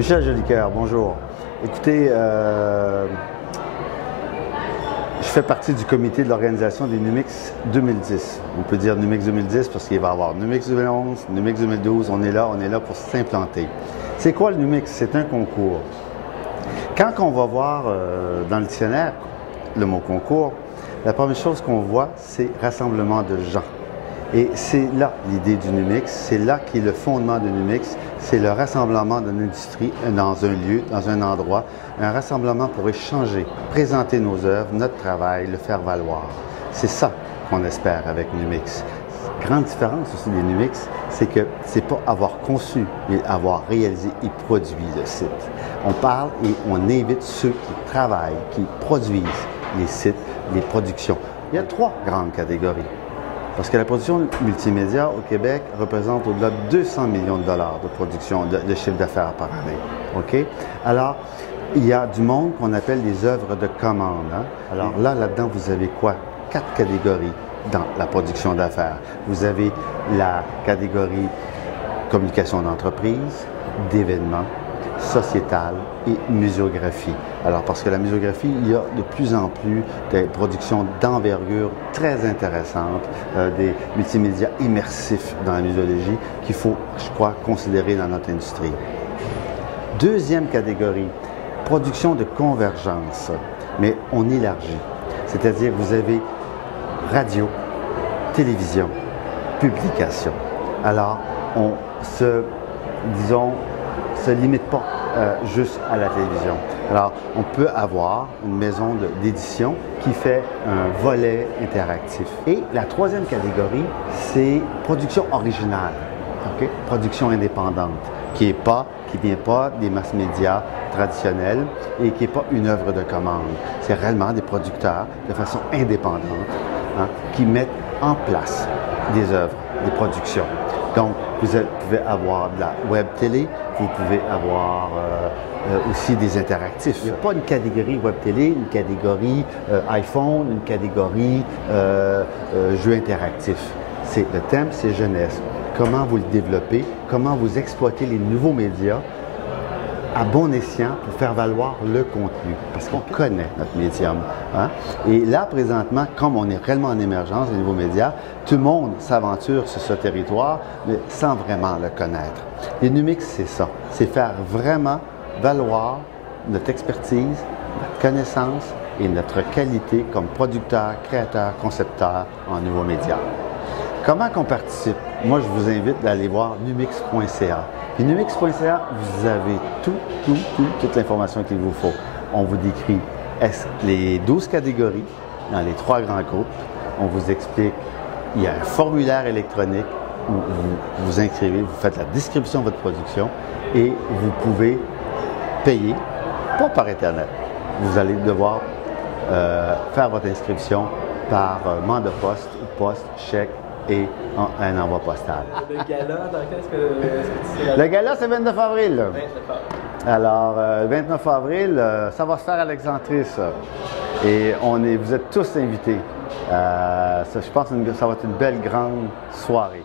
Michel Jolicoeur, bonjour. Écoutez, je fais partie du comité de l'organisation des Numix 2010. On peut dire Numix 2010 parce qu'il va y avoir Numix 2011, Numix 2012. On est là pour s'implanter. C'est quoi le Numix? C'est un concours. Quand on va voir dans le dictionnaire le mot concours, la première chose qu'on voit, c'est rassemblement de gens. Et c'est là l'idée du Numix, c'est là qui est le fondement du Numix, c'est le rassemblement d'une industrie dans un lieu, dans un endroit, un rassemblement pour échanger, présenter nos œuvres, notre travail, le faire valoir. C'est ça qu'on espère avec Numix. Grande différence aussi des Numix, c'est que c'est pas avoir conçu, mais avoir réalisé et produit le site. On parle et on invite ceux qui travaillent, qui produisent les sites, les productions. Il y a trois grandes catégories. Parce que la production multimédia au Québec représente au-delà de 200 millions de dollars de production, de chiffre d'affaires par année. OK? Alors, il y a du monde qu'on appelle des œuvres de commande. Hein? Alors là-dedans, vous avez quoi? 4 catégories dans la production d'affaires. Vous avez la catégorie communication d'entreprise, d'événements, sociétale et muséographie. Alors, parce que la muséographie, il y a de plus en plus des productions d'envergure très intéressantes, des multimédias immersifs dans la muséologie qu'il faut, je crois, considérer dans notre industrie. Deuxième catégorie, production de convergence, mais on élargit. C'est-à-dire que vous avez radio, télévision, publication. Alors, on se, disons, se limite pas juste à la télévision. Alors, on peut avoir une maison d'édition qui fait un volet interactif. Et la troisième catégorie, c'est production originale, okay? Production indépendante, qui ne vient pas des masses médias traditionnels et qui n'est pas une œuvre de commande. C'est réellement des producteurs de façon indépendante hein, qui mettent en place des œuvres, des productions. Donc, vous pouvez avoir de la web télé, vous pouvez avoir aussi des interactifs. Il n'y a pas une catégorie web télé, une catégorie iPhone, une catégorie jeux interactifs. Le thème, c'est jeunesse. Comment vous le développez, comment vous exploitez les nouveaux médias à bon escient pour faire valoir le contenu, parce qu'on connaît notre médium. Hein? Et là, présentement, comme on est réellement en émergence des nouveaux médias, tout le monde s'aventure sur ce territoire, mais sans vraiment le connaître. Les Numix, c'est ça. C'est faire vraiment valoir notre expertise, notre connaissance et notre qualité comme producteur, créateur, concepteur en nouveaux médias. Comment qu'on participe? Moi, je vous invite d'aller voir numix.ca. Et numix.ca, vous avez toute l'information qu'il vous faut. On vous décrit les 12 catégories dans les 3 grands groupes. On vous explique, il y a un formulaire électronique où vous vous inscrivez, vous faites la description de votre production et vous pouvez payer, pas par Internet. Vous allez devoir faire votre inscription par mandat poste ou poste, chèque, et un envoi postal. Le gala, dans quel est-ce que tu sais? Le gala, c'est 29 avril. 29 Alors, le 29 avril, ça va se faire à l'Excentris. Et vous êtes tous invités. Je pense que ça va être une belle grande soirée.